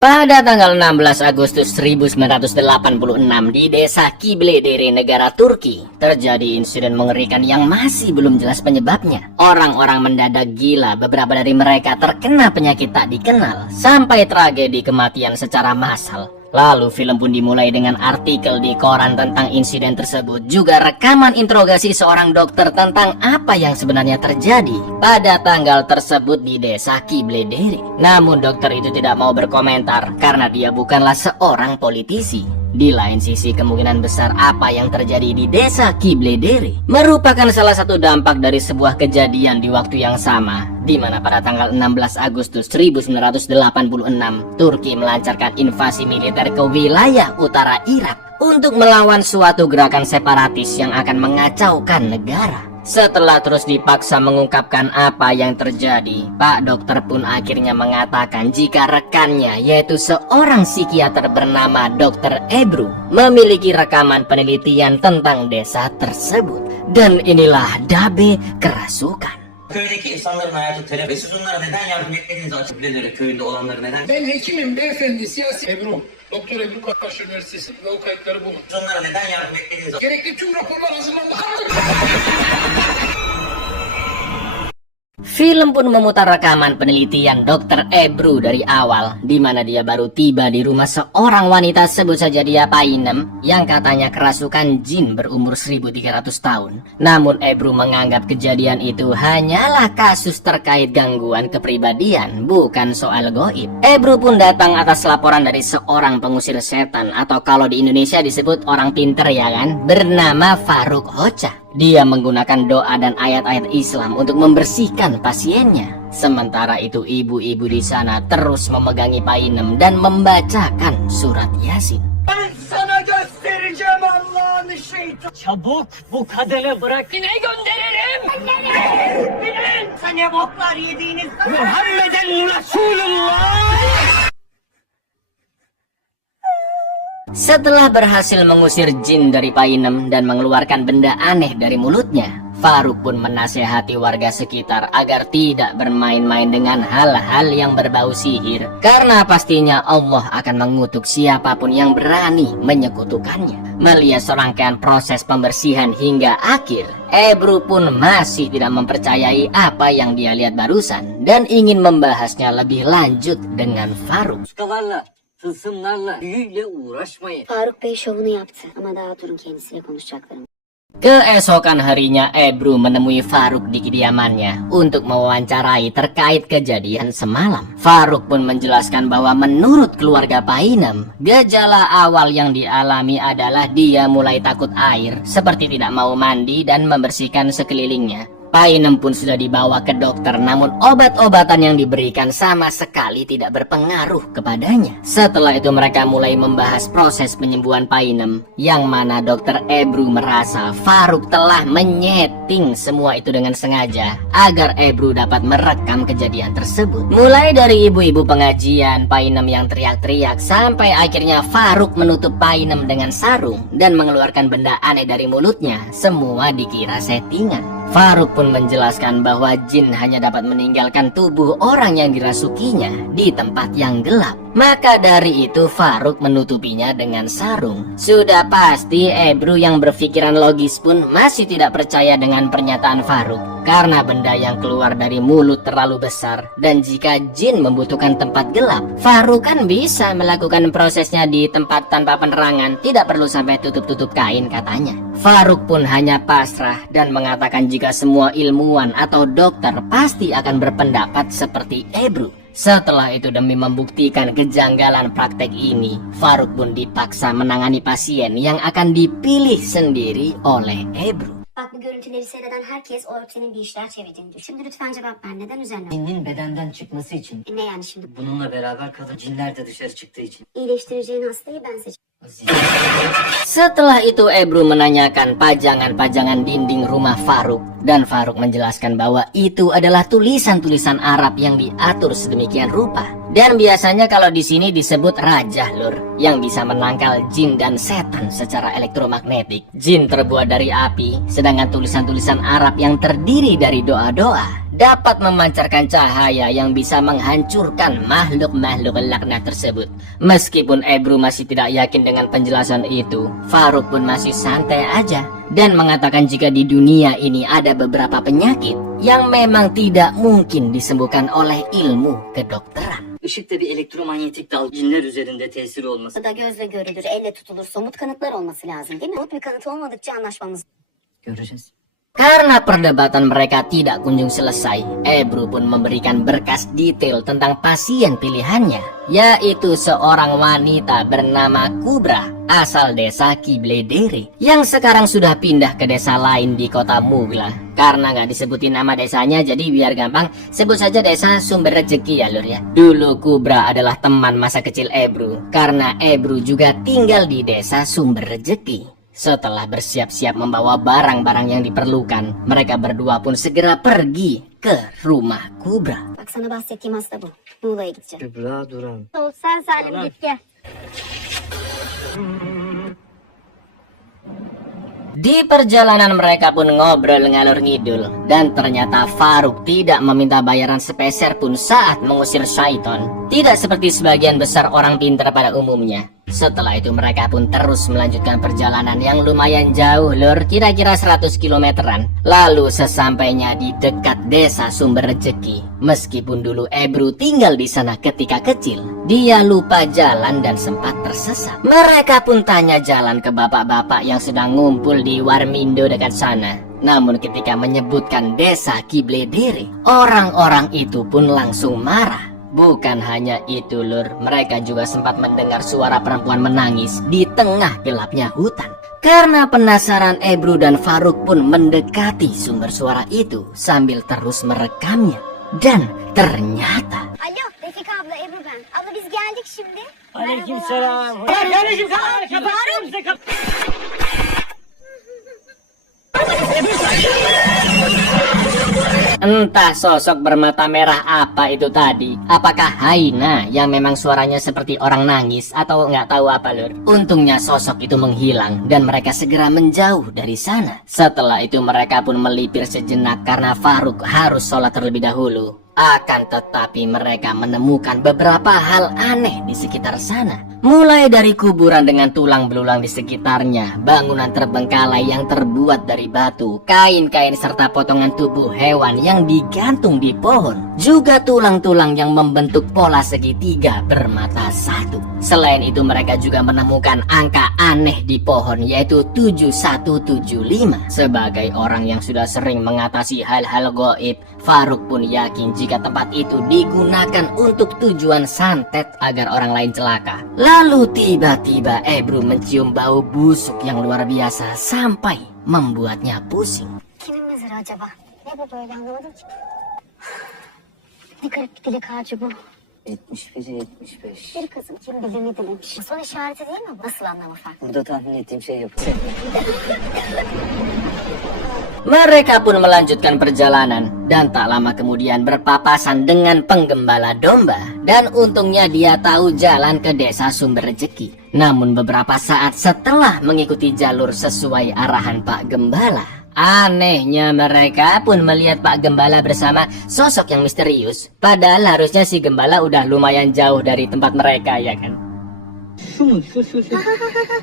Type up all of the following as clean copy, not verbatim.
Pada tanggal 16 Agustus 1986 di desa Kibledere, negara Turki, terjadi insiden mengerikan yang masih belum jelas penyebabnya. Orang-orang mendadak gila, beberapa dari mereka terkena penyakit tak dikenal, sampai tragedi kematian secara massal. Lalu film pun dimulai dengan artikel di koran tentang insiden tersebut, juga rekaman interogasi seorang dokter tentang apa yang sebenarnya terjadi pada tanggal tersebut di desa Kibledere. Namun dokter itu tidak mau berkomentar karena dia bukanlah seorang politisi. Di lain sisi, kemungkinan besar apa yang terjadi di desa Kibledere merupakan salah satu dampak dari sebuah kejadian di waktu yang sama, di mana pada tanggal 16 Agustus 1986 Turki melancarkan invasi militer ke wilayah utara Irak untuk melawan suatu gerakan separatis yang akan mengacaukan negara. Setelah terus dipaksa mengungkapkan apa yang terjadi, Pak Dokter pun akhirnya mengatakan jika rekannya, yaitu seorang psikiater bernama Dr. Ebru, memiliki rekaman penelitian tentang desa tersebut. Dan inilah dabe kerasukan. Köydeki insanların hayatı terör ve siz onlara neden yardım etmediğinizi açıklayın. Köyünde olanları neden? Ben hekimim beyefendi, siyasi Ebru. Doktor Ebru Kakkaş Üniversitesi ve o kayıtları bulun. Siz onlara neden yardım etmediğinizi Gerekli tüm raporlar hazırlandı. Film pun memutar rekaman penelitian Dr. Ebru dari awal, di mana dia baru tiba di rumah seorang wanita, sebut saja dia Painem, yang katanya kerasukan jin berumur 1300 tahun. Namun Ebru menganggap kejadian itu hanyalah kasus terkait gangguan kepribadian, bukan soal goib. Ebru pun datang atas laporan dari seorang pengusir setan, atau kalau di Indonesia disebut orang pinter ya kan, bernama Faruk Hoca. Dia menggunakan doa dan ayat-ayat Islam untuk membersihkan pasiennya. Sementara itu ibu-ibu di sana terus memegangi Painem dan membacakan surat Yasin. Ben sana göstereceğim Allah'ın şeytanı. Çabuk bu kadını bırak. Yine gönderirim. Bilin. Sen ne boklar yediğiniz Muhammeden Resulullah. Setelah berhasil mengusir jin dari Painem dan mengeluarkan benda aneh dari mulutnya, Faruk pun menasehati warga sekitar agar tidak bermain-main dengan hal-hal yang berbau sihir, karena pastinya Allah akan mengutuk siapapun yang berani menyekutukannya. Melihat serangkaian proses pembersihan hingga akhir, Ebru pun masih tidak mempercayai apa yang dia lihat barusan dan ingin membahasnya lebih lanjut dengan Faruk. Kalarla, tılsımlarla, büyüyle uğraşmayın. Faruk Bey şovunu yaptı ama daha durun, kendisiyle konuşacaklarım. Keesokan harinya Ebru menemui Faruk di kediamannya untuk mewawancarai terkait kejadian semalam. Faruk pun menjelaskan bahwa menurut keluarga Painem, gejala awal yang dialami adalah dia mulai takut air, seperti tidak mau mandi dan membersihkan sekelilingnya. Painem pun sudah dibawa ke dokter, namun obat-obatan yang diberikan sama sekali tidak berpengaruh kepadanya. Setelah itu mereka mulai membahas proses penyembuhan Painem, yang mana dokter Ebru merasa Faruk telah menyeting semua itu dengan sengaja agar Ebru dapat merekam kejadian tersebut. Mulai dari ibu-ibu pengajian, Painem yang teriak-teriak, sampai akhirnya Faruk menutup Painem dengan sarung dan mengeluarkan benda aneh dari mulutnya, semua dikira settingan. Faruk pun menjelaskan bahwa jin hanya dapat meninggalkan tubuh orang yang dirasukinya di tempat yang gelap. Maka dari itu Faruk menutupinya dengan sarung. Sudah pasti Ebru yang berpikiran logis pun masih tidak percaya dengan pernyataan Faruk, karena benda yang keluar dari mulut terlalu besar, dan jika jin membutuhkan tempat gelap, Faruk kan bisa melakukan prosesnya di tempat tanpa penerangan, tidak perlu sampai tutup-tutup kain katanya. Faruk pun hanya pasrah dan mengatakan jika semua ilmuwan atau dokter pasti akan berpendapat seperti Ebru. Setelah itu, demi membuktikan kejanggalan praktek ini, Faruk pun dipaksa menangani pasien yang akan dipilih sendiri oleh Ebru. Bak, bu görüntüleri seyreden herkes o senin bir işler çevirdiğini düşünüyor. Şimdi lütfen cevap ver. Neden üzerine? Cinin bedenden çıkması için. Ne yani şimdi? Bununla beraber kadın cinler de dışarı çıktığı için. İyileştireceğin hastayı ben seçeceğim. Setelah itu Ebru menanyakan pajangan-pajangan dinding rumah Faruk, dan Faruk menjelaskan bahwa itu adalah tulisan-tulisan Arab yang diatur sedemikian rupa. Dan biasanya kalau di sini disebut rajah lur, yang bisa menangkal jin dan setan secara elektromagnetik. Jin terbuat dari api, sedangkan tulisan-tulisan Arab yang terdiri dari doa-doa dapat memancarkan cahaya yang bisa menghancurkan makhluk-makhluk laknat tersebut. Meskipun Ebru masih tidak yakin dengan penjelasan itu, Farouk pun masih santai aja dan mengatakan jika di dunia ini ada beberapa penyakit yang memang tidak mungkin disembuhkan oleh ilmu kedokteran. Işık da bir elektromanyetik dal, cinler üzerinde tesiri olması. Bu da gözle görülür, elle tutulur, somut kanıtlar olması lazım değil mi? Somut bir kanıt olmadıkça anlaşmamız. Göreceğiz. Karena perdebatan mereka tidak kunjung selesai, Ebru pun memberikan berkas detail tentang pasien pilihannya, yaitu seorang wanita bernama Kubra, asal desa Kibledere, yang sekarang sudah pindah ke desa lain di kota Mugla. Karena nggak disebutin nama desanya, jadi biar gampang, sebut saja desa Sumber Rezeki ya lur ya. Dulu Kubra adalah teman masa kecil Ebru, karena Ebru juga tinggal di desa Sumber Rezeki. Setelah bersiap-siap membawa barang-barang yang diperlukan, mereka berdua pun segera pergi ke rumah Kubra. Bak sana bahsettiğim hasta bu. Muğla'ya gideceğim. Kübra Duran. Sen Salim git gel. Di perjalanan mereka pun ngobrol ngalur ngidul, dan ternyata Farouk tidak meminta bayaran sepeser pun saat mengusir syaiton. Tidak seperti sebagian besar orang pintar pada umumnya. Setelah itu mereka pun terus melanjutkan perjalanan yang lumayan jauh lur, kira-kira 100 kilometeran. Lalu sesampainya di dekat desa Sumber Rezeki, meskipun dulu Ebru tinggal di sana ketika kecil, dia lupa jalan dan sempat tersesat. Mereka pun tanya jalan ke bapak-bapak yang sedang ngumpul di Warmindo dekat sana. Namun ketika menyebutkan desa Kibledere, orang-orang itu pun langsung marah. Bukan hanya itu lur, mereka juga sempat mendengar suara perempuan menangis di tengah gelapnya hutan. Karena penasaran, Ebru dan Farouk pun mendekati sumber suara itu sambil terus merekamnya. Dan ternyata Alo Refika abla, Ebru ben. Abla biz geldik şimdi. Aleykümselam. Kardeşim sen entah sosok bermata merah apa itu tadi. Apakah Haina yang memang suaranya seperti orang nangis atau nggak tahu apa lur. Untungnya sosok itu menghilang dan mereka segera menjauh dari sana. Setelah itu mereka pun melipir sejenak karena Farouk harus sholat terlebih dahulu. Akan tetapi mereka menemukan beberapa hal aneh di sekitar sana. Mulai dari kuburan dengan tulang belulang di sekitarnya, bangunan terbengkalai yang terbuat dari batu, kain-kain serta potongan tubuh hewan yang digantung di pohon, juga tulang-tulang yang membentuk pola segitiga bermata satu. Selain itu mereka juga menemukan angka aneh di pohon, yaitu 7175. Sebagai orang yang sudah sering mengatasi hal-hal gaib, Farouk pun yakin jika tempat itu digunakan untuk tujuan santet agar orang lain celaka. Lalu tiba-tiba Ebru mencium bau busuk yang luar biasa sampai membuatnya pusing. Kimin mezarı acaba? Ne bu böyle anlamadım ki. Ne garip bir dilek ağacı bu. 71-75. Bir kızım kim bilir ne dilemiş. Son işareti değil mi? Nasıl anlamı farklı? Burada tahmin ettiğim şey yapıyor. Mereka pun melanjutkan perjalanan dan tak lama kemudian berpapasan dengan penggembala domba. Dan untungnya dia tahu jalan ke desa Sumber Rezeki. Namun beberapa saat setelah mengikuti jalur sesuai arahan Pak Gembala, anehnya mereka pun melihat Pak Gembala bersama sosok yang misterius. Padahal harusnya si Gembala udah lumayan jauh dari tempat mereka ya kan. Şu mu? Şu.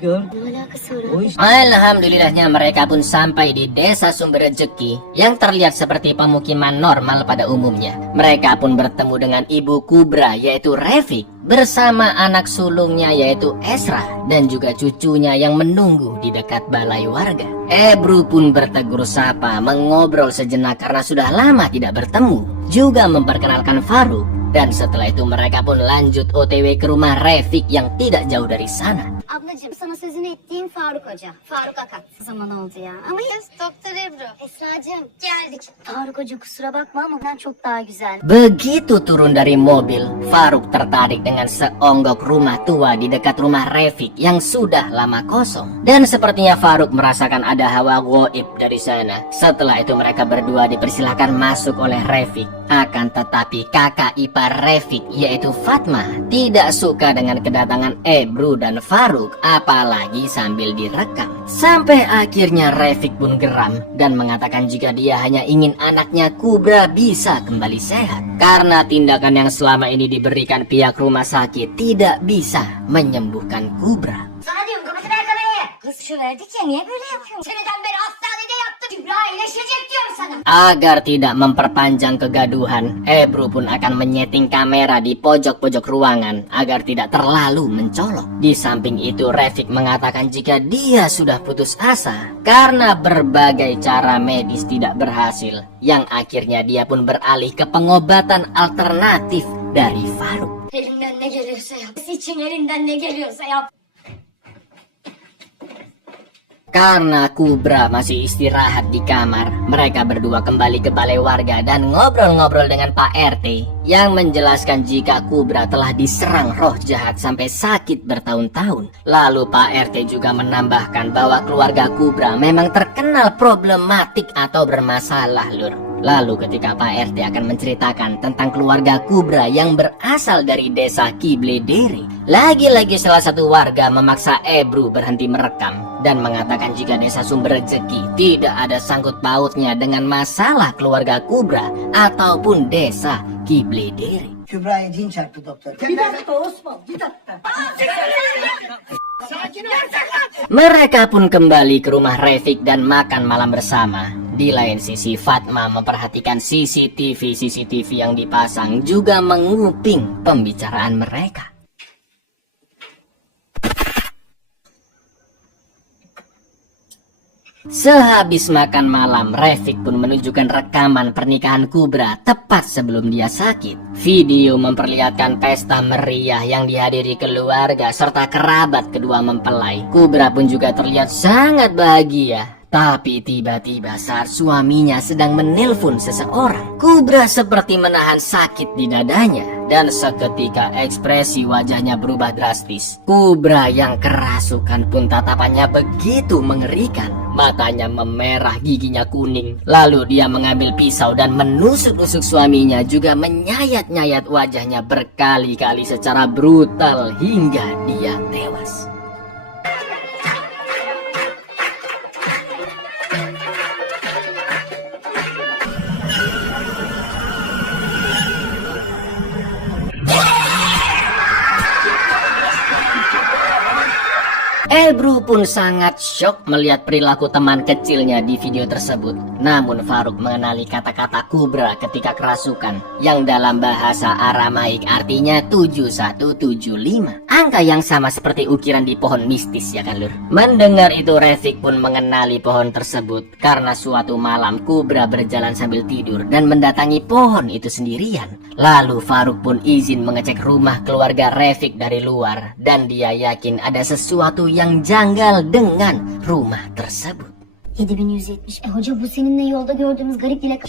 Gördün mü? Ne alakası var? Alhamdulillahnya mereka pun sampai di desa Sumber Rezeki yang terlihat seperti pemukiman normal pada umumnya. Mereka pun bertemu dengan ibu Kubra yaitu Refik bersama anak sulungnya yaitu Esra dan juga cucunya yang menunggu di dekat balai warga. Ebru pun bertegur sapa, mengobrol sejenak karena sudah lama tidak bertemu, juga memperkenalkan Farouk. Dan setelah itu mereka pun lanjut OTW ke rumah Refik yang tidak jauh dari sana. Ablacığım sana sözünü ettiğim Faruk Hoca. Faruk Akat. Zaman oldu ya. Ama ya Doktor Ebru. Esra'cığım geldik. Faruk Hoca kusura bakma ama ben çok daha güzel. Begitu turun dari mobil, Farouk tertarik dengan seonggok rumah tua di dekat rumah Refik yang sudah lama kosong. Dan sepertinya Farouk merasakan ada hawa gaib dari sana. Setelah itu mereka berdua dipersilahkan masuk oleh Refik. Akan tetapi kakak ipar ipar Refik yaitu Fatma tidak suka dengan kedatangan Ebru dan Faruk, apalagi sambil direkam. Sampai akhirnya Refik pun geram dan mengatakan jika dia hanya ingin anaknya Kubra bisa kembali sehat, karena tindakan yang selama ini diberikan pihak rumah sakit tidak bisa menyembuhkan Kubra. Sana diyorum kapatın kamerayı. Kız şu verdik ya niye böyle yapıyorsun? Seneden beri hastanede yattı. Kübra iyileşecek diyorum sana. Agar tidak memperpanjang kegaduhan, Ebru pun akan menyeting kamera di pojok-pojok ruangan agar tidak terlalu mencolok. Di samping itu Refik mengatakan jika dia sudah putus asa karena berbagai cara medis tidak berhasil, yang akhirnya dia pun beralih ke pengobatan alternatif dari Faruk. Elimden ne geliyorsa yap. İçin elinden ne geliyorsa yap. Karena Kubra masih istirahat di kamar, mereka berdua kembali ke balai warga dan ngobrol-ngobrol dengan Pak RT yang menjelaskan jika Kubra telah diserang roh jahat sampai sakit bertahun-tahun. Lalu Pak RT juga menambahkan bahwa keluarga Kubra memang terkenal problematik atau bermasalah, Lur. Lalu ketika Pak RT akan menceritakan tentang keluarga Kubra yang berasal dari desa Kibledere, lagi-lagi salah satu warga memaksa Ebru berhenti merekam dan mengatakan jika desa Sumber Rezeki tidak ada sangkut pautnya dengan masalah keluarga Kubra ataupun desa Kibledere. Kübra'ya cin çarptı doktor. Mereka pun kembali ke rumah Refik dan makan malam bersama. Di lain sisi Fatma memperhatikan CCTV yang dipasang juga menguping pembicaraan mereka. Sehabis makan malam, Refik pun menunjukkan rekaman pernikahan Kubra tepat sebelum dia sakit. Video memperlihatkan pesta meriah yang dihadiri keluarga serta kerabat kedua mempelai. Kubra pun juga terlihat sangat bahagia. Tapi tiba-tiba saat suaminya sedang menelpon seseorang, Kubra seperti menahan sakit di dadanya. Dan seketika ekspresi wajahnya berubah drastis. Kubra yang kerasukan pun tatapannya begitu mengerikan. Matanya memerah, giginya kuning. Lalu dia mengambil pisau dan menusuk-nusuk suaminya, juga menyayat-nyayat wajahnya berkali-kali secara brutal hingga dia tewas. Ebru pun sangat syok melihat perilaku teman kecilnya di video tersebut. Namun Faruk mengenali kata-kata Kubra ketika kerasukan, yang dalam bahasa Aramaik artinya 7175. Angka yang sama seperti ukiran di pohon mistis, ya kan Lur? Mendengar itu Refik pun mengenali pohon tersebut karena suatu malam Kubra berjalan sambil tidur dan mendatangi pohon itu sendirian. Lalu Faruk pun izin mengecek rumah keluarga Refik dari luar dan dia yakin ada sesuatu yang janggal dengan rumah tersebut. 7170. Hoca bu seninle yolda gördüğümüz garip dilek.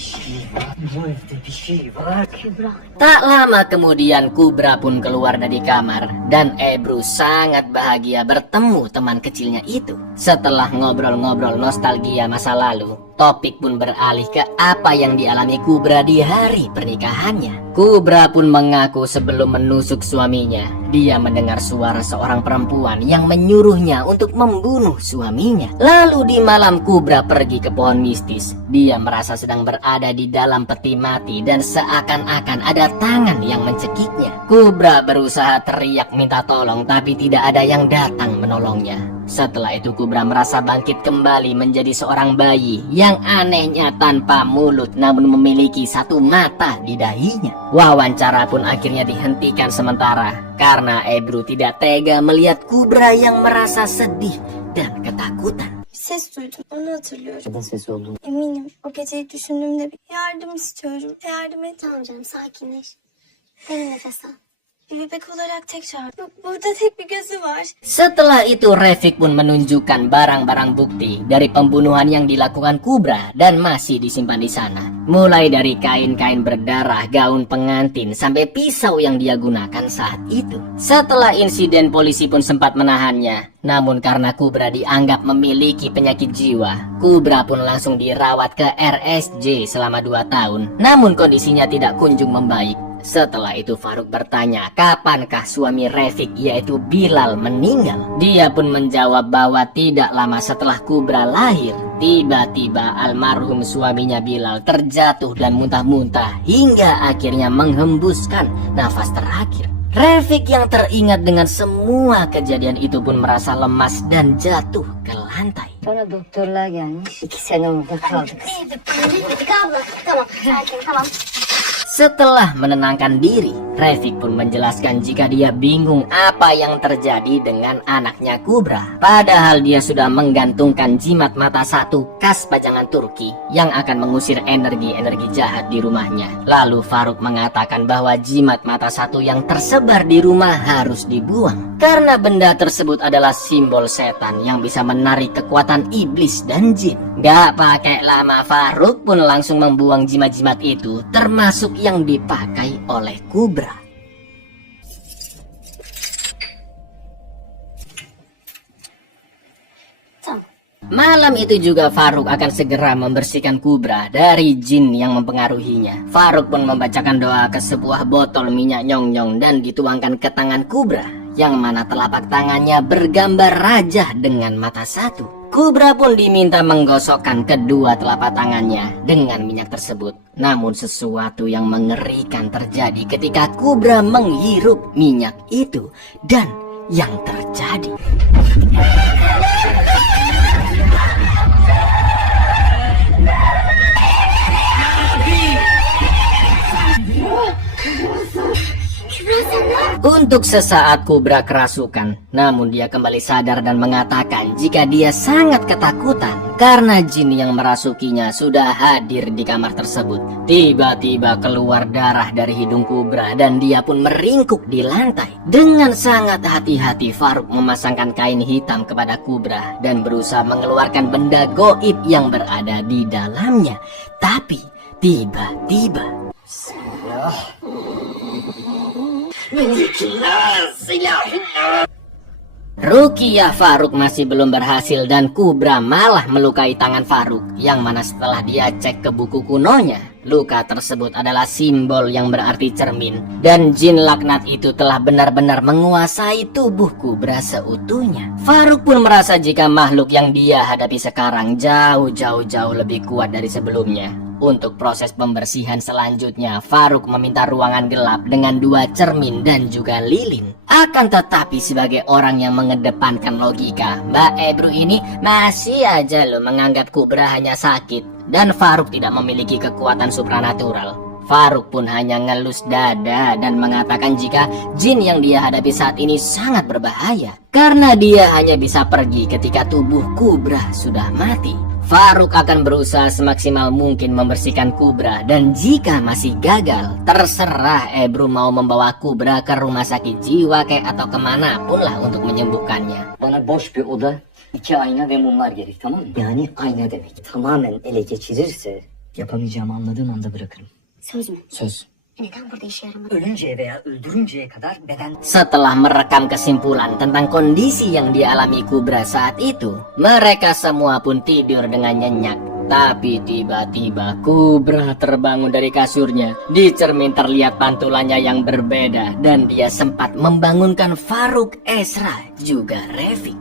Kübra. Tak lama kemudian Kubra pun keluar dari kamar dan Ebru sangat bahagia bertemu teman kecilnya itu. Setelah ngobrol-ngobrol nostalgia masa lalu, topik pun beralih ke apa yang dialami Kubra di hari pernikahannya. Kubra pun mengaku sebelum menusuk suaminya, dia mendengar suara seorang perempuan yang menyuruhnya untuk membunuh suaminya. Lalu di malam Kubra pergi ke pohon mistis. Dia merasa sedang berada di dalam peti mati dan seakan-akan ada tangan yang mencekiknya. Kubra berusaha teriak minta tolong tapi tidak ada yang datang menolongnya. Setelah itu Kubra merasa bangkit kembali menjadi seorang bayi yang anehnya tanpa mulut namun memiliki satu mata di dahinya. Wawancara pun akhirnya dihentikan sementara karena Ebru tidak tega melihat Kubra yang merasa sedih dan ketakutan. Ses duydum, onu hatırlıyorum. Neden sesi oldu? Eminim. O geceyi düşündüğümde bir yardım istiyorum. Yardım et. Tamam canım sakinleş. Derin nefes al. Bir bebek olarak tek çağır. Burada tek bir gözü var. Setelah itu Refik pun menunjukkan barang-barang bukti dari pembunuhan yang dilakukan Kubra dan masih disimpan di sana. Mulai dari kain-kain berdarah, gaun pengantin, sampai pisau yang dia gunakan saat itu. Setelah insiden polisi pun sempat menahannya. Namun karena Kubra dianggap memiliki penyakit jiwa, Kubra pun langsung dirawat ke RSJ selama 2 tahun. Namun kondisinya tidak kunjung membaik. Setelah itu Faruk bertanya kapankah suami Refik yaitu Bilal meninggal. Dia pun menjawab bahwa tidak lama setelah Kubra lahir, tiba-tiba almarhum suaminya Bilal terjatuh dan muntah-muntah hingga akhirnya menghembuskan nafas terakhir. Refik yang teringat dengan semua kejadian itu pun merasa lemas dan jatuh ke lantai. Sonra doktorlar gelmiş. 2 sene orada kaldık. Abla, tamam, sakin, tamam. Setelah menenangkan diri, Refik pun menjelaskan jika dia bingung apa yang terjadi dengan anaknya Kubra. Padahal dia sudah menggantungkan jimat mata satu khas pajangan Turki yang akan mengusir energi-energi jahat di rumahnya. Lalu Faruk mengatakan bahwa jimat mata satu yang tersebar di rumah harus dibuang, karena benda tersebut adalah simbol setan yang bisa menarik kekuatan iblis dan jin. Gak pakai lama, Faruk pun langsung membuang jimat-jimat itu, termasuk yang dipakai oleh Kubra. Malam itu juga Faruk akan segera membersihkan Kubra dari jin yang mempengaruhinya. Faruk pun membacakan doa ke sebuah botol minyak nyong-nyong dan dituangkan ke tangan Kubra, yang mana telapak tangannya bergambar raja dengan mata satu. Kubra pun diminta menggosokkan kedua telapak tangannya dengan minyak tersebut. Namun sesuatu yang mengerikan terjadi ketika Kubra menghirup minyak itu, dan yang terjadi untuk sesaat Kubra kerasukan, namun dia kembali sadar dan mengatakan jika dia sangat ketakutan karena jin yang merasukinya sudah hadir di kamar tersebut. Tiba-tiba keluar darah dari hidung Kubra dan dia pun meringkuk di lantai. Dengan sangat hati-hati Faruk memasangkan kain hitam kepada Kubra dan berusaha mengeluarkan benda goib yang berada di dalamnya. Tapi tiba-tiba Ruqyah Faruk masih belum berhasil dan Kubra malah melukai tangan Faruk, yang mana setelah dia cek ke buku kunonya, luka tersebut adalah simbol yang berarti cermin, dan jin laknat itu telah benar-benar menguasai tubuh Kubra seutuhnya. Faruk pun merasa jika makhluk yang dia hadapi sekarang jauh lebih kuat dari sebelumnya. Untuk proses pembersihan selanjutnya, Faruk meminta ruangan gelap dengan 2 cermin dan juga lilin. Akan tetapi sebagai orang yang mengedepankan logika, Mbak Ebru ini masih aja loh menganggap Kubra hanya sakit dan Faruk tidak memiliki kekuatan supranatural. Faruk pun hanya ngelus dada dan mengatakan jika jin yang dia hadapi saat ini sangat berbahaya, karena dia hanya bisa pergi ketika tubuh Kubra sudah mati. Faruk akan berusaha semaksimal mungkin membersihkan Kubra, dan jika masih gagal, terserah Ebru mau membawa Kubra ke rumah sakit jiwa kayak atau kemanapun lah untuk menyembuhkannya. Bana boş bir oda, 2 ayna ve mumlar gerek, tamam mı? Yani ayna demek. Tamamen ele geçirirse yapamayacağımı anladığım anda bırakırım. Söz mü? Söz. Neden burada işe yaramadı? Ölünceye veya öldürünceye kadar beden... Setelah merekam kesimpulan tentang kondisi yang dialami Kubra saat itu, mereka semua pun tidur dengan nyenyak. Tapi tiba-tiba Kubra terbangun dari kasurnya. Di cermin terlihat pantulannya yang berbeda, dan dia sempat membangunkan Faruk, Esra, juga Refik.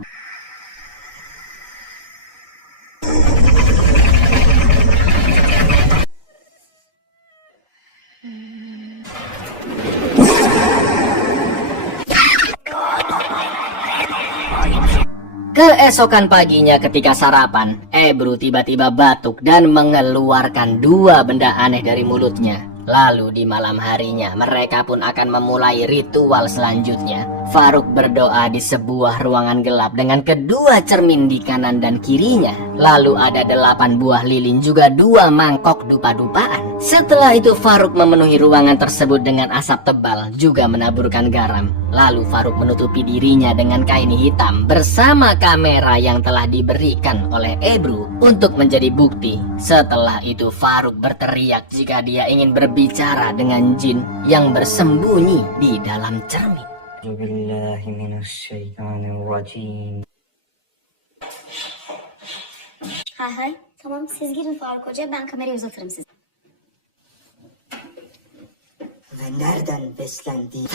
Keesokan paginya ketika sarapan, Ebru tiba-tiba batuk dan mengeluarkan 2 benda aneh dari mulutnya. Lalu di malam harinya mereka pun akan memulai ritual selanjutnya. Faruk berdoa di sebuah ruangan gelap dengan kedua cermin di kanan dan kirinya. Lalu ada 8 buah lilin juga 2 mangkok dupa-dupaan. Setelah itu Faruk memenuhi ruangan tersebut dengan asap tebal, juga menaburkan garam. Lalu Faruk menutupi dirinya dengan kain hitam bersama kamera yang telah diberikan oleh Ebru untuk menjadi bukti. Setelah itu Faruk berteriak jika dia ingin berbicara dengan jin yang bersembunyi di dalam cermin. Hay tamam, siz girin Faruk Hoca, ben kamerayı uzatırım size. ve nereden beslendiği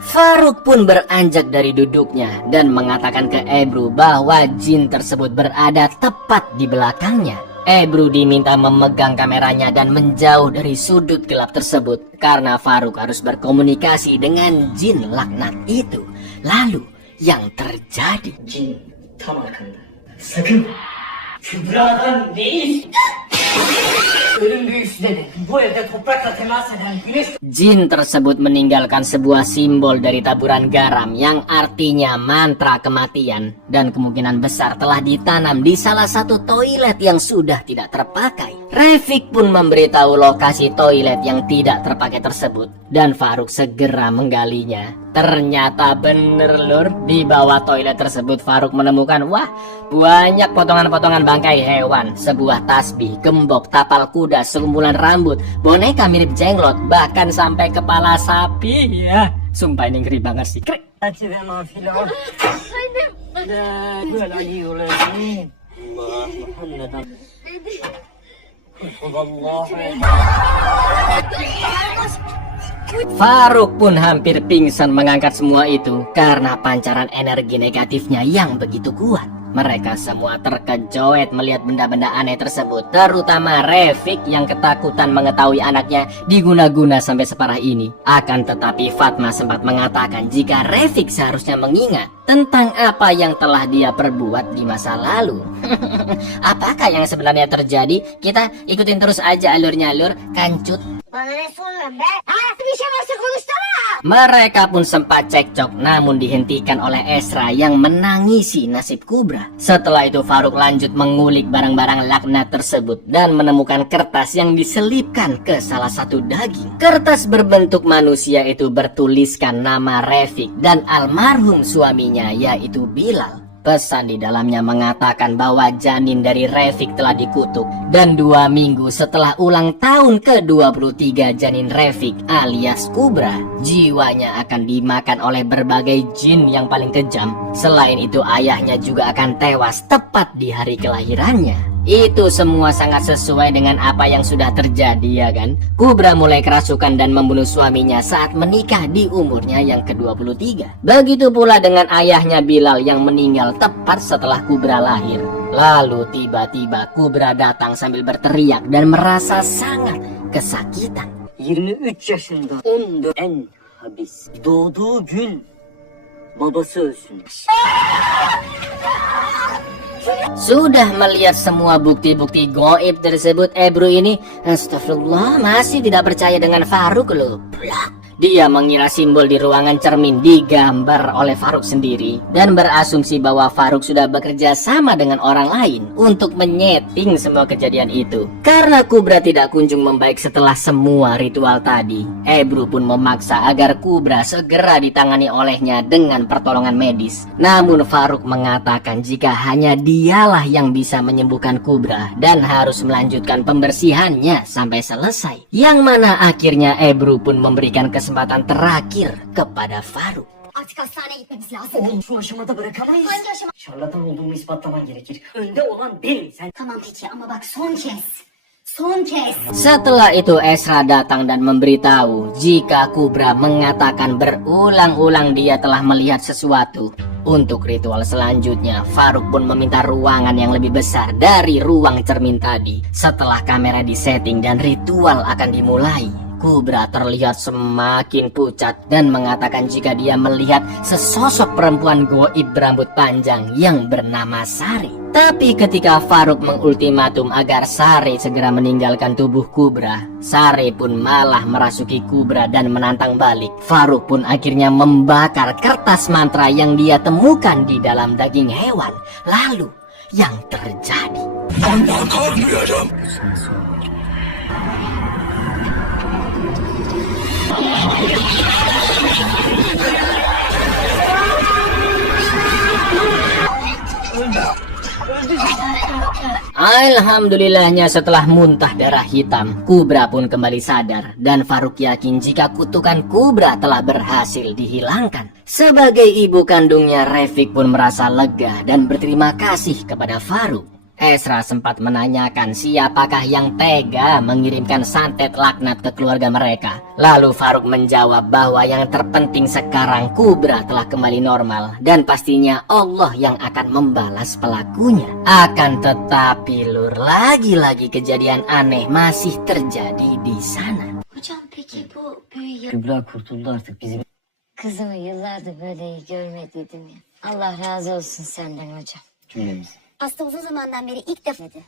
Faruk pun beranjak dari duduknya dan mengatakan ke Ebru bahwa jin tersebut berada tepat di belakangnya. Ebru diminta memegang kameranya dan menjauh dari sudut gelap tersebut karena Faruk harus berkomunikasi dengan jin laknat itu. Lalu yang terjadi? Cin tam arkanda. Sakın Kübra'dan değil. Ölüm büyüsü dedi. Bu evde toprakla temas eden güneş. Jin tersebut meninggalkan sebuah simbol dari taburan garam yang artinya mantra kematian dan kemungkinan besar telah ditanam di salah satu toilet yang sudah tidak terpakai. Refik pun memberitahu lokasi toilet yang tidak terpakai tersebut dan Faruk segera menggalinya. Ternyata bener lur, di bawah toilet tersebut Faruk menemukan banyak potongan-potongan bangkai hewan, sebuah tasbih, gembok, tapal kuda, sekumpulan rambut, boneka mirip jenglot, bahkan sampai kepala sapi ya. Sumpah ini ngeri banget sih. Krek. Hadi ve mafila. La böyle aliyulesin. Allah Muhammeden. Allah. Faruk pun hampir pingsan mengangkat semua itu karena pancaran energi negatifnya yang begitu kuat. Mereka semua terkejut melihat benda-benda aneh tersebut, terutama Refik yang ketakutan mengetahui anaknya diguna-guna sampai separah ini. Akan tetapi Fatma sempat mengatakan jika Refik seharusnya mengingat tentang apa yang telah dia perbuat di masa lalu. Apakah yang sebenarnya terjadi? Kita ikutin terus aja alurnya lur, kancut. Mereka pun sempat cekcok namun dihentikan oleh Esra yang menangisi nasib Kubra. Setelah itu Faruk lanjut mengulik barang-barang laknat tersebut dan menemukan kertas yang diselipkan ke salah satu daging. Kertas berbentuk manusia itu bertuliskan nama Refik dan almarhum suaminya yaitu Bilal. Pesan di dalamnya mengatakan bahwa janin dari Refik telah dikutuk dan 2 minggu setelah ulang tahun ke-23 janin Refik alias Kubra, jiwanya akan dimakan oleh berbagai jin yang paling kejam. Selain itu ayahnya juga akan tewas tepat di hari kelahirannya. Itu semua sangat sesuai dengan apa yang sudah terjadi ya kan. Kubra mulai kerasukan dan membunuh suaminya saat menikah di umurnya yang ke-23. Begitu pula dengan ayahnya Bilal yang meninggal tepat setelah Kubra lahir. Lalu tiba-tiba Kubra datang sambil berteriak dan merasa sangat kesakitan. 23 yaşında 14 en habis. Doğduğu gün babası ölsün. Sudah melihat semua bukti-bukti goib tersebut, Ebru ini astagfirullah masih tidak percaya dengan Faruk loh. Dia mengira simbol di ruangan cermin digambar oleh Faruk sendiri dan berasumsi bahwa Faruk sudah bekerja sama dengan orang lain untuk menyeting semua kejadian itu. Karena Kubra tidak kunjung membaik setelah semua ritual tadi, Ebru pun memaksa agar Kubra segera ditangani olehnya dengan pertolongan medis. Namun Faruk mengatakan jika hanya dialah yang bisa menyembuhkan Kubra dan harus melanjutkan pembersihannya sampai selesai. Yang mana akhirnya Ebru pun memberikan kesempatan terakhir kepada Faruk. Artık hastaneye gitmemiz lazım. Şu aşamada bırakamayız. Hangi aşama? Şarlatan olduğumu ispatlaman gerekir. Önde olan benim. Sen Tamam peki ama bak son kez. Son kez. Setelah itu Esra datang dan memberitahu jika Kubra mengatakan berulang-ulang dia telah melihat sesuatu. Untuk ritual selanjutnya, Faruk pun meminta ruangan yang lebih besar dari ruang cermin tadi. Setelah kamera disetting dan ritual akan dimulai, Kubra terlihat semakin pucat dan mengatakan jika dia melihat sesosok perempuan goib berambut panjang yang bernama Sari. Tapi ketika Faruk mengultimatum agar Sari segera meninggalkan tubuh Kubra, Sari pun malah merasuki Kubra dan menantang balik. Faruk pun akhirnya membakar kertas mantra yang dia temukan di dalam daging hewan. Lalu yang terjadi, alhamdulillahnya setelah muntah darah hitam, Kubra pun kembali sadar dan Faruk yakin jika kutukan Kubra telah berhasil dihilangkan. Sebagai ibu kandungnya, Refik pun merasa lega dan berterima kasih kepada Faruk. Esra sempat menanyakan siapakah yang tega mengirimkan santet laknat ke keluarga mereka. Lalu Faruk menjawab bahwa yang terpenting sekarang Kubra telah kembali normal dan pastinya Allah yang akan membalas pelakunya. Akan tetapi Lur, lagi-lagi kejadian aneh masih terjadi di sana. Hocam peki bu büyü Kübra kurtuldu artık bizim. Kızımı yıllardır böyle iyi görmediydim ya. Allah razı olsun senden hocam. Cümlemiz. Hasta uzun zamandan beri ilk defa dedi.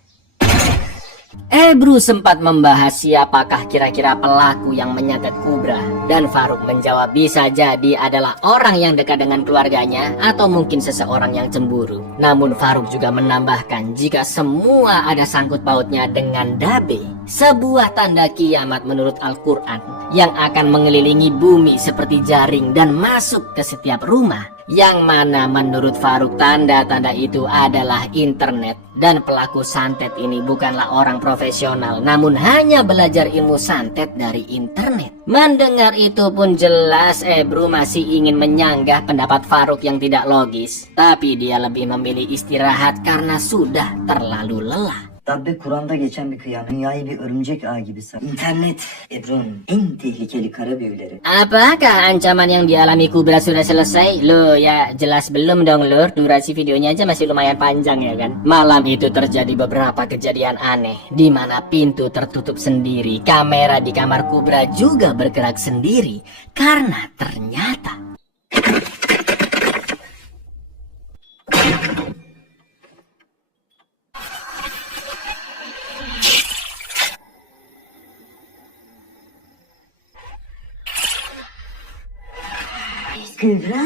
Ebru sempat membahas siapakah kira-kira pelaku yang menyantet Kubra, dan Faruk menjawab bisa jadi adalah orang yang dekat dengan keluarganya atau mungkin seseorang yang cemburu. Namun Faruk juga menambahkan jika semua ada sangkut pautnya dengan Dabe, sebuah tanda kiamat menurut Al-Quran yang akan mengelilingi bumi seperti jaring dan masuk ke setiap rumah. Yang mana menurut Faruk tanda-tanda itu adalah internet, dan pelaku santet ini bukanlah orang profesional namun hanya belajar ilmu santet dari internet. Mendengar itu pun jelas Ebru masih ingin menyanggah pendapat Faruk yang tidak logis, tapi dia lebih memilih istirahat karena sudah terlalu lelah. Rabbi Kur'an'da geçen bir kıyamet. Dünyayı bir örümcek ağ gibi sar. İnternet, Ebru'nun en tehlikeli kara büyüleri. Apakah ancaman yang dialami Kubra sudah selesai? Loh ya jelas belum dong Lur, durasi videonya aja masih lumayan panjang ya kan. Malam itu terjadi beberapa kejadian aneh, di mana pintu tertutup sendiri, kamera di kamar Kubra juga bergerak sendiri, karena ternyata Kübra?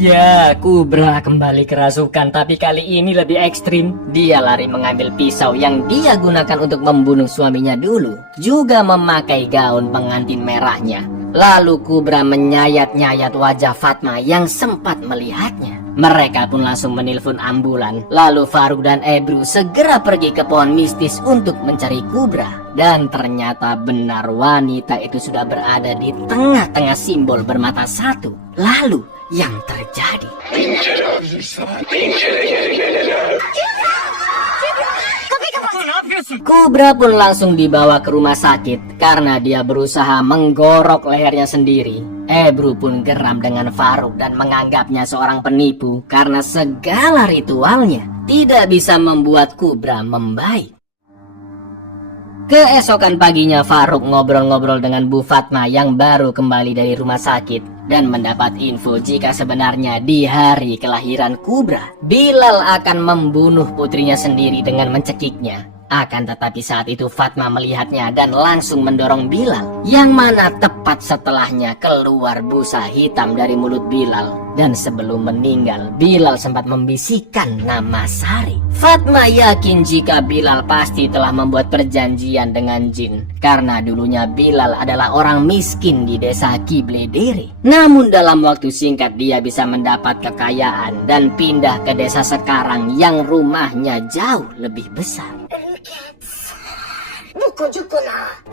ya, Kubra kembali kerasukan, tapi kali ini lebih ekstrim. Dia lari mengambil pisau yang dia gunakan untuk membunuh suaminya dulu, juga memakai gaun pengantin merahnya. Lalu Kubra menyayat-nyayat wajah Fatma yang sempat melihatnya. Mereka pun langsung menelpon ambulan. Lalu Faruk dan Ebru segera pergi ke pohon mistis untuk mencari Kubra. Dan ternyata benar wanita itu sudah berada di tengah-tengah simbol bermata satu. Lalu yang terjadi, Kubra pun langsung dibawa ke rumah sakit karena dia berusaha menggorok lehernya sendiri. Ebru pun geram dengan Faruk dan menganggapnya seorang penipu karena segala ritualnya tidak bisa membuat Kubra membaik. Keesokan paginya Faruk ngobrol-ngobrol dengan Bu Fatma yang baru kembali dari rumah sakit dan mendapat info jika sebenarnya di hari kelahiran Kubra, Bilal akan membunuh putrinya sendiri dengan mencekiknya. Akan tetapi saat itu Fatma melihatnya dan langsung mendorong Bilal, yang mana tepat setelahnya keluar busa hitam dari mulut Bilal. Dan sebelum meninggal, Bilal sempat membisikkan nama Sari. Fatma yakin jika Bilal pasti telah membuat perjanjian dengan jin, karena dulunya Bilal adalah orang miskin di desa Kibledere. Namun dalam waktu singkat dia bisa mendapat kekayaan dan pindah ke desa sekarang yang rumahnya jauh lebih besar.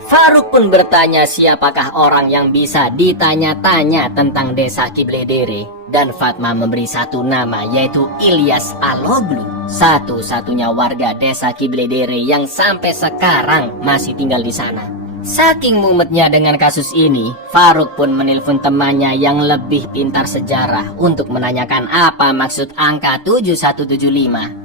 Faruk pun bertanya siapakah orang yang bisa ditanya-tanya tentang desa Kibledere, dan Fatma memberi satu nama, yaitu Ilyas Aloglu, satu-satunya warga desa Kibledere yang sampai sekarang masih tinggal di sana. Saking mumetnya dengan kasus ini, Faruk pun menelpon temannya yang lebih pintar sejarah untuk menanyakan apa maksud angka 7175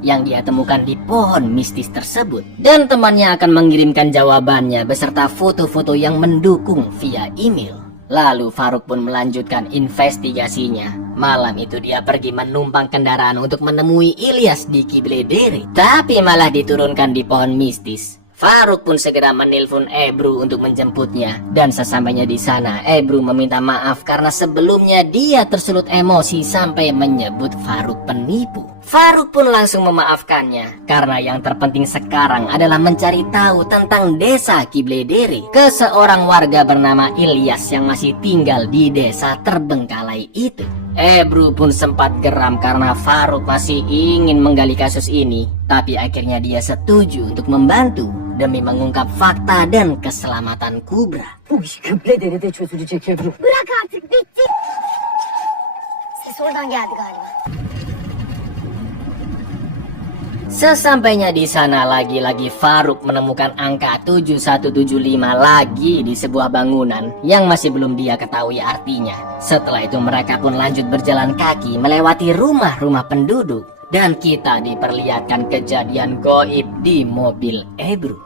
yang dia temukan di pohon mistis tersebut. Dan temannya akan mengirimkan jawabannya beserta foto-foto yang mendukung via email. Lalu Faruk pun melanjutkan investigasinya. Malam itu dia pergi menumpang kendaraan untuk menemui Ilyas di Kibledere, tapi malah diturunkan di pohon mistis. Faruk pun segera menelpon Ebru untuk menjemputnya, dan sesampainya di sana Ebru meminta maaf karena sebelumnya dia tersulut emosi sampai menyebut Faruk penipu. Faruk pun langsung memaafkannya karena yang terpenting sekarang adalah mencari tahu tentang desa Kibledere ke seorang warga bernama Ilyas yang masih tinggal di desa terbengkalai itu. Ebru pun sempat geram karena Faruk masih ingin menggali kasus ini, tapi akhirnya dia setuju untuk membantu demi mengungkap fakta dan keselamatan Kubra. Bu iş Kibledere'de çözülecek Ebru. Bırak artık bitti. Ses oradan geldi galiba. Sesampainya di sana lagi-lagi Faruk menemukan angka 7175 lagi di sebuah bangunan yang masih belum dia ketahui artinya. Setelah itu mereka pun lanjut berjalan kaki melewati rumah-rumah penduduk dan kita diperlihatkan kejadian gaib di mobil Ebru.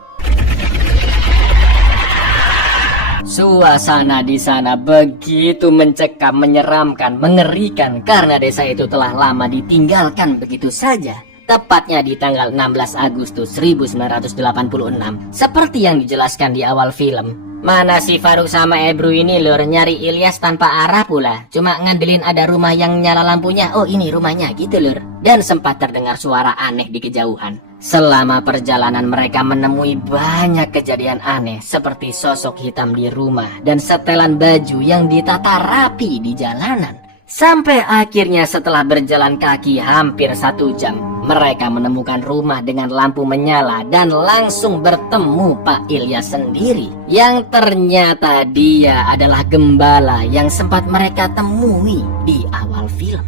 Suasana di sana begitu mencekam, menyeramkan, mengerikan karena desa itu telah lama ditinggalkan begitu saja. Tepatnya di tanggal 16 Agustus 1986, seperti yang dijelaskan di awal film. Mana si Faruk sama Ebru ini lur, nyari Ilyas tanpa arah pula. Cuma ngandelin ada rumah yang nyala lampunya, oh ini rumahnya gitu lur. Dan sempat terdengar suara aneh di kejauhan. Selama perjalanan mereka menemui banyak kejadian aneh seperti sosok hitam di rumah dan setelan baju yang ditata rapi di jalanan. Sampai akhirnya setelah berjalan kaki hampir 1 jam, mereka menemukan rumah dengan lampu menyala dan langsung bertemu Pak Ilyas sendiri. Yang ternyata dia adalah gembala yang sempat mereka temui di awal film.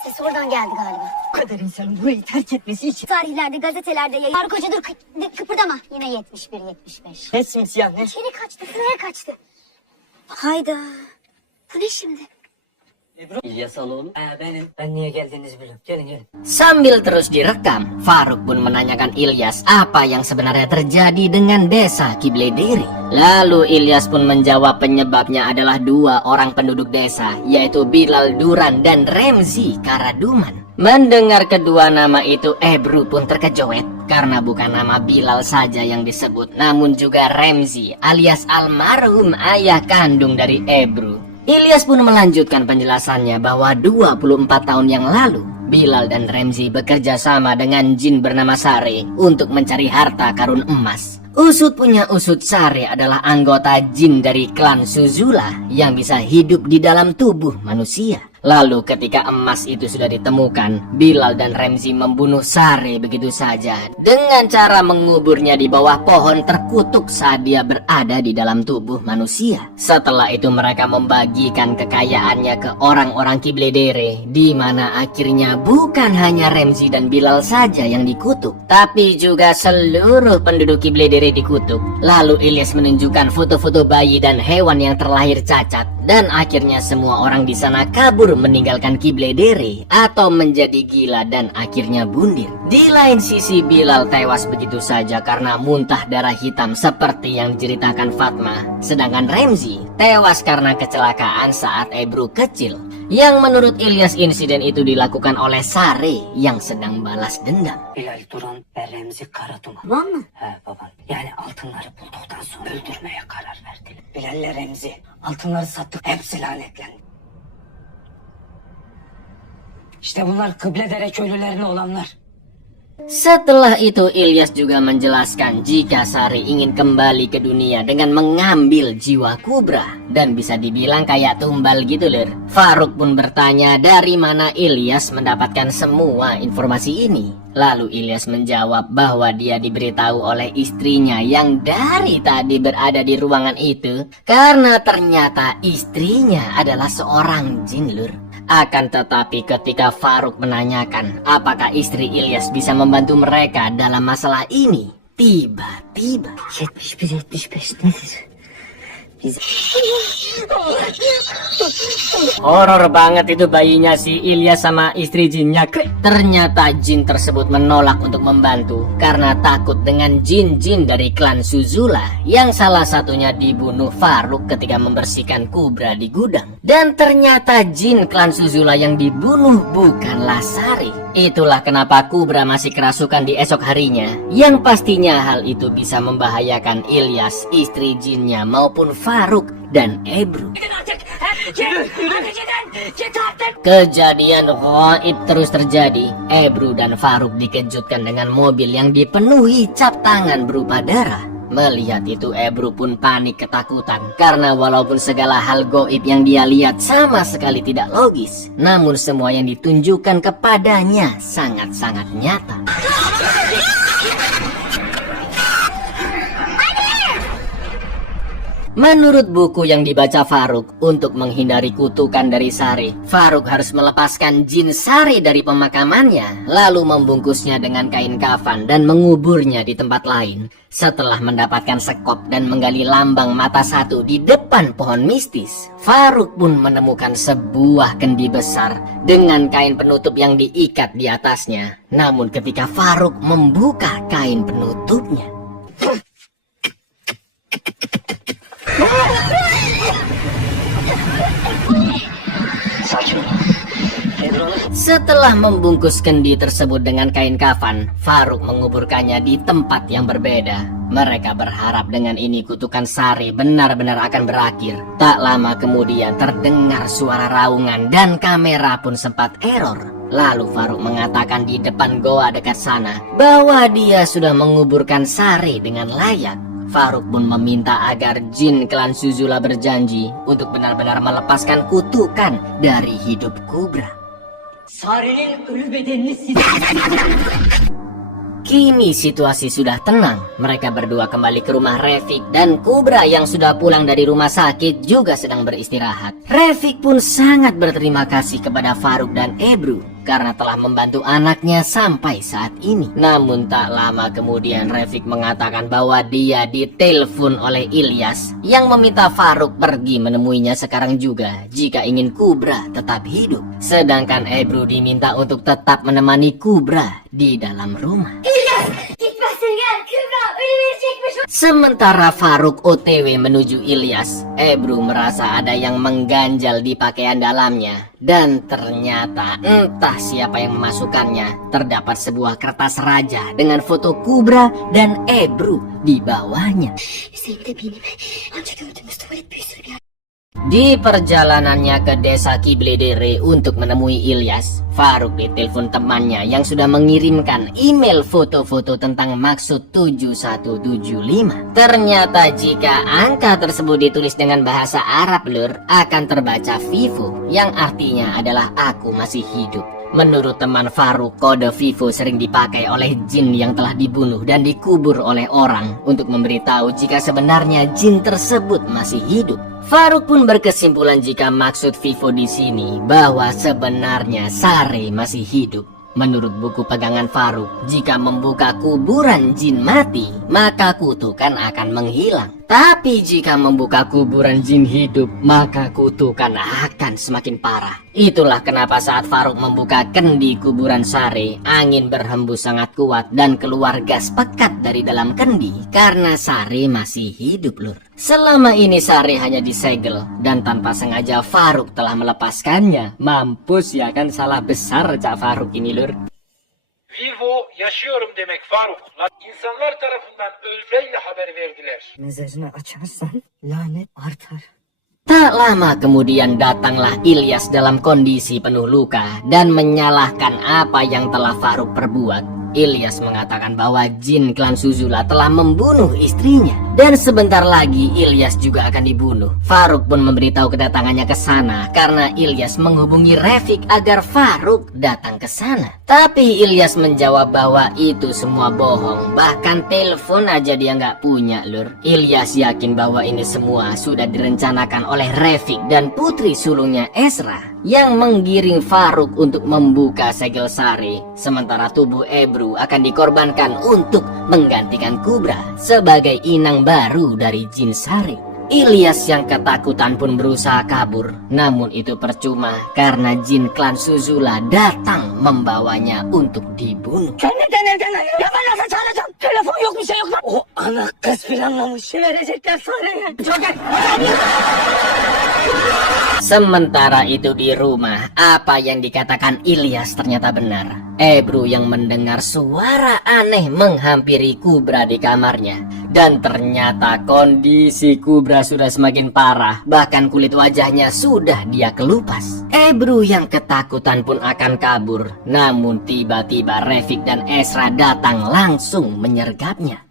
Ses oradan geldi galiba. Bu kadar insanın burayı terk etmesi için. Tarihlerde, gazetelerde yayın. Faruk Hoca dur kıpırdama. Yine 71-75. Ne simsiyah ne? İçeri kaçtı, sıraya kaçtı. Hayda. Bu ne şimdi? Ebru. İlyas Aloğlu. Benim. Ben niye geldiğinizi biliyorum. Gelin gelin. Sambil terus direkam, Faruk pun menanyakan Ilyas apa yang sebenarnya terjadi dengan desa Kibledere. Lalu Ilyas pun menjawab penyebabnya adalah 2 orang penduduk desa, yaitu Bilal Duran dan Remzi Karaduman. Mendengar kedua nama itu, Ebru pun terkejut karena bukan nama Bilal saja yang disebut, namun juga Remzi alias almarhum ayah kandung dari Ebru. Ilyas pun melanjutkan penjelasannya bahwa 24 tahun yang lalu Bilal dan Remzi bekerja sama dengan jin bernama Sare untuk mencari harta karun emas. Usut punya usut, Sare adalah anggota jin dari klan Suzula yang bisa hidup di dalam tubuh manusia. Lalu ketika emas itu sudah ditemukan, Bilal dan Remzi membunuh Sare begitu saja dengan cara menguburnya di bawah pohon terkutuk saat dia berada di dalam tubuh manusia. Setelah itu mereka membagikan kekayaannya ke orang-orang Kibledere, di mana akhirnya bukan hanya Remzi dan Bilal saja yang dikutuk, tapi juga seluruh penduduk Kibledere dikutuk. Lalu Ilyas menunjukkan foto-foto bayi dan hewan yang terlahir cacat, dan akhirnya semua orang di sana kabur meninggalkan Kibledere atau menjadi gila dan akhirnya bundir. Di lain sisi Bilal tewas begitu saja karena muntah darah hitam seperti yang diceritakan Fatma. Sedangkan Remzi tewas karena kecelakaan saat Ebru kecil, yang menurut Ilyas insiden itu dilakukan oleh Sare yang sedang balas dendam. Bilal Duran ve Remzi Karaduman. Babam mı? He baban. Yani altınları bulduktan sonra öldürmeye karar verdiler. Bilal'le Remzi altınları sattık, hepsi lanetlendi. İşte bunlar Kibledere köylülerine olanlar. Setelah itu Ilyas juga menjelaskan jika Sari ingin kembali ke dunia dengan mengambil jiwa Kubra dan bisa dibilang kayak tumbal gitu lur. Faruk pun bertanya dari mana Ilyas mendapatkan semua informasi ini. Lalu Ilyas menjawab bahwa dia diberitahu oleh istrinya yang dari tadi berada di ruangan itu karena ternyata istrinya adalah seorang jin lur. Akan tetapi ketika Faruk menanyakan apakah istri Ilyas bisa membantu mereka dalam masalah ini, tiba-tiba 71-75 nedir? horor banget itu bayinya si Ilyas sama istri jinnya. Ternyata jin tersebut menolak untuk membantu karena takut dengan jin-jin dari klan Suzula yang salah satunya dibunuh Faruk ketika membersihkan Kubra di gudang. Dan ternyata jin klan Suzula yang dibunuh bukanlah Sari. Itulah kenapa Kubra masih kerasukan di esok harinya, yang pastinya hal itu bisa membahayakan Ilyas, istri jinnya maupun Faruk dan Ebru. Kejadian gaib terus terjadi. Ebru dan Faruk dikejutkan dengan mobil yang dipenuhi cap tangan berupa darah. Melihat itu Ebru pun panik ketakutan karena walaupun segala hal gaib yang dia lihat sama sekali tidak logis, namun semua yang ditunjukkan kepadanya sangat-sangat nyata. Menurut buku yang dibaca Faruk, untuk menghindari kutukan dari Sari, Faruk harus melepaskan jin Sari dari pemakamannya, lalu membungkusnya dengan kain kafan dan menguburnya di tempat lain. Setelah mendapatkan sekop dan menggali lambang mata satu di depan pohon mistis, Faruk pun menemukan sebuah kendi besar dengan kain penutup yang diikat di atasnya. Namun ketika Faruk membuka kain penutupnya, setelah membungkus kendi tersebut dengan kain kafan, Faruk menguburkannya di tempat yang berbeda. Mereka berharap dengan ini kutukan Sari benar-benar akan berakhir. Tak lama kemudian terdengar suara raungan dan kamera pun sempat error. Lalu Faruk mengatakan di depan goa dekat sana bahwa dia sudah menguburkan Sari dengan layak. Faruk pun meminta agar jin klan Suzula berjanji untuk benar-benar melepaskan kutukan dari hidup Kubra. Sare'nin ölü bedenini size... Kini situasi sudah tenang. Mereka berdua kembali ke rumah Refik dan Kubra yang sudah pulang dari rumah sakit juga sedang beristirahat. Refik pun sangat berterima kasih kepada Faruk dan Ebru karena telah membantu anaknya sampai saat ini. Namun tak lama kemudian Refik mengatakan bahwa dia ditelepon oleh Ilyas yang meminta Faruk pergi menemuinya sekarang juga jika ingin Kubra tetap hidup. Sedangkan Ebru diminta untuk tetap menemani Kubra di dalam rumah. Gitmesin gel Kübra ölüleri çekmiş. Sementara Faruk OTW menuju Ilyas, Ebru merasa ada yang mengganjal di pakaian dalamnya. Dan ternyata entah siapa yang memasukkannya. Terdapat sebuah kertas raja dengan foto Kubra dan Ebru di bawahnya. Üzerinde benim önce gördüğümüz tuvalet bir sürü bir yer. Di perjalanannya ke desa Kibledere untuk menemui Ilyas, Faruk ditelepon temannya yang sudah mengirimkan email foto-foto tentang maksud 7175. Ternyata jika angka tersebut ditulis dengan bahasa Arab Lur, akan terbaca Vivo, yang artinya adalah aku masih hidup. Menurut teman Faruk, kode Vivo sering dipakai oleh jin yang telah dibunuh dan dikubur oleh orang untuk memberitahu jika sebenarnya jin tersebut masih hidup. Faruk pun berkesimpulan jika maksud Vivo di sini bahwa sebenarnya Sari masih hidup. Menurut buku pegangan Faruk, jika membuka kuburan jin mati, maka kutukan akan menghilang. Tapi jika membuka kuburan jin hidup, maka kutukan akan semakin parah. Itulah kenapa saat Faruk membuka kendi kuburan Sari, angin berhembus sangat kuat dan keluar gas pekat dari dalam kendi karena Sari masih hidup, Lur. Selama ini Sari hanya disegel dan tanpa sengaja Faruk telah melepaskannya. Mampus ya, kan salah besar Cak Faruk ini, Lur. Vivo yaşıyorum demek Faruk. Lan insanlar tarafından öldüğüyle haber verdiler. Mezarını açarsan lanet artar. Tak lama kemudian datanglah Ilyas dalam kondisi penuh luka dan menyalahkan apa yang telah Faruk perbuat. Ilyas mengatakan bahwa jin klan Suzula telah membunuh istrinya dan sebentar lagi Ilyas juga akan dibunuh. Faruk pun memberitahu kedatangannya ke sana karena Ilyas menghubungi Refik agar Faruk datang ke sana. Tapi Ilyas menjawab bahwa itu semua bohong, bahkan telepon aja dia nggak punya, Lur. Ilyas yakin bahwa ini semua sudah direncanakan oleh Refik dan putri sulungnya Esra yang menggiring Faruk untuk membuka segel Sari, sementara tubuh Ebru akan dikorbankan untuk menggantikan Kubra sebagai inang baru dari jin Sari. Ilyas yang ketakutan pun berusaha kabur, namun itu percuma karena jin klan Suzula datang membawanya untuk dibunuh. Kendimden evden ayrı. Ya ben nasıl çağıracağım? Telefon yok, bir şey yok lan. O ana kız planlamış. Verecekler Sare'ye. Joker. Sementara itu di rumah, apa yang dikatakan Ilyas ternyata benar. Ebru yang mendengar suara aneh menghampiri Kubra di kamarnya. Dan ternyata kondisi Kubra sudah semakin parah, bahkan kulit wajahnya sudah dia kelupas. Ebru yang ketakutan pun akan kabur, namun tiba-tiba Refik dan Esra datang langsung menyergapnya.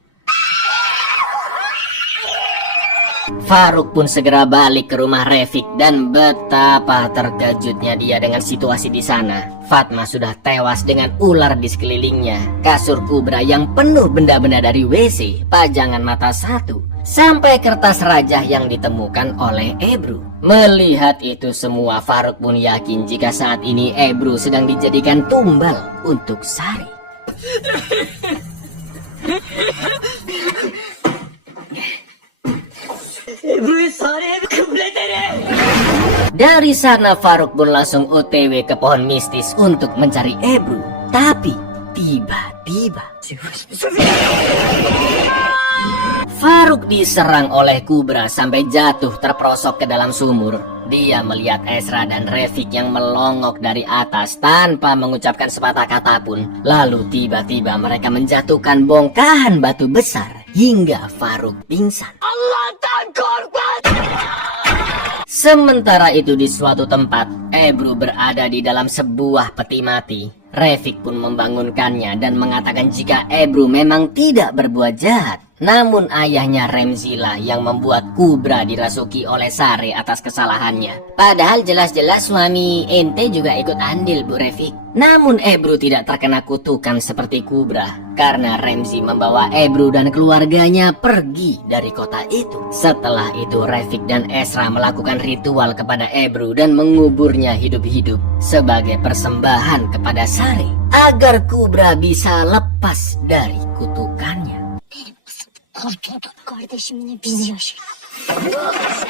Faruk pun segera balik ke rumah Refik dan betapa terkejutnya dia dengan situasi di sana. Fatma sudah tewas dengan ular di sekelilingnya. Kasur Kubra yang penuh benda-benda dari WC, pajangan mata satu, sampai kertas rajah yang ditemukan oleh Ebru. Melihat itu semua, Faruk pun yakin jika saat ini Ebru sedang dijadikan tumbal untuk Sari. Dari sana Faruk pun langsung OTW ke pohon mistis untuk mencari Ebru. Tapi tiba-tiba Faruk diserang oleh Kubra sampai jatuh terperosok ke dalam sumur. Dia melihat Ezra dan Rafik yang melongok dari atas tanpa mengucapkan sepatah kata pun. Lalu tiba-tiba mereka menjatuhkan bongkahan batu besar hingga Faruk pingsan. Sementara itu di suatu tempat, Ebru berada di dalam sebuah peti mati. Rafik pun membangunkannya dan mengatakan jika Ebru memang tidak berbuat jahat. Namun ayahnya Remzila yang membuat Kubra dirasuki oleh Sari atas kesalahannya. Padahal jelas-jelas suami ente juga ikut andil, Bu Rafik. Namun Ebru tidak terkena kutukan seperti Kubra karena Remzi membawa Ebru dan keluarganya pergi dari kota itu. Setelah itu Rafik dan Ezra melakukan ritual kepada Ebru dan menguburnya hidup-hidup sebagai persembahan kepada Sari agar Kubra bisa lepas dari kutukannya. Kurtulduk kardeşimle biz yaşıyoruz.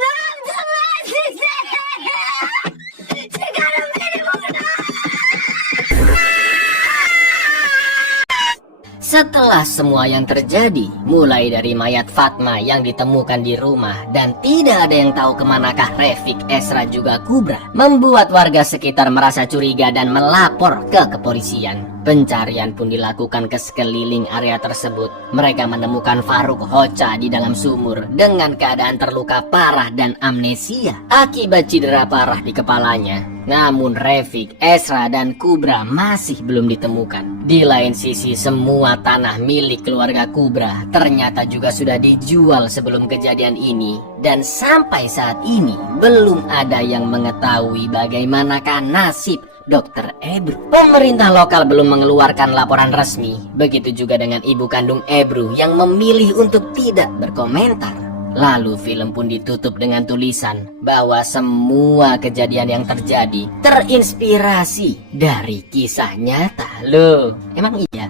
Ne yaptın lan size? Çıkarın beni buradan. Setelah semua yang terjadi, mulai dari mayat Fatma yang ditemukan di rumah dan tidak ada yang tahu kemanakah Rafik, Ezra juga Kubra, membuat warga sekitar merasa curiga dan melapor ke kepolisian. Pencarian pun dilakukan ke sekeliling area tersebut. Mereka menemukan Faruk Hoca di dalam sumur dengan keadaan terluka parah dan amnesia akibat cedera parah di kepalanya. Namun Rafik, Ezra, dan Kubra masih belum ditemukan. Di lain sisi, semua tanah milik keluarga Kubra ternyata juga sudah dijual sebelum kejadian ini. Dan sampai saat ini belum ada yang mengetahui bagaimanakah nasib Dr. Ebru. Pemerintah lokal belum mengeluarkan laporan resmi. Begitu juga dengan ibu kandung Ebru yang memilih untuk tidak berkomentar. Lalu film pun ditutup dengan tulisan bahwa semua kejadian yang terjadi terinspirasi dari kisah nyata. Loh, emang iya?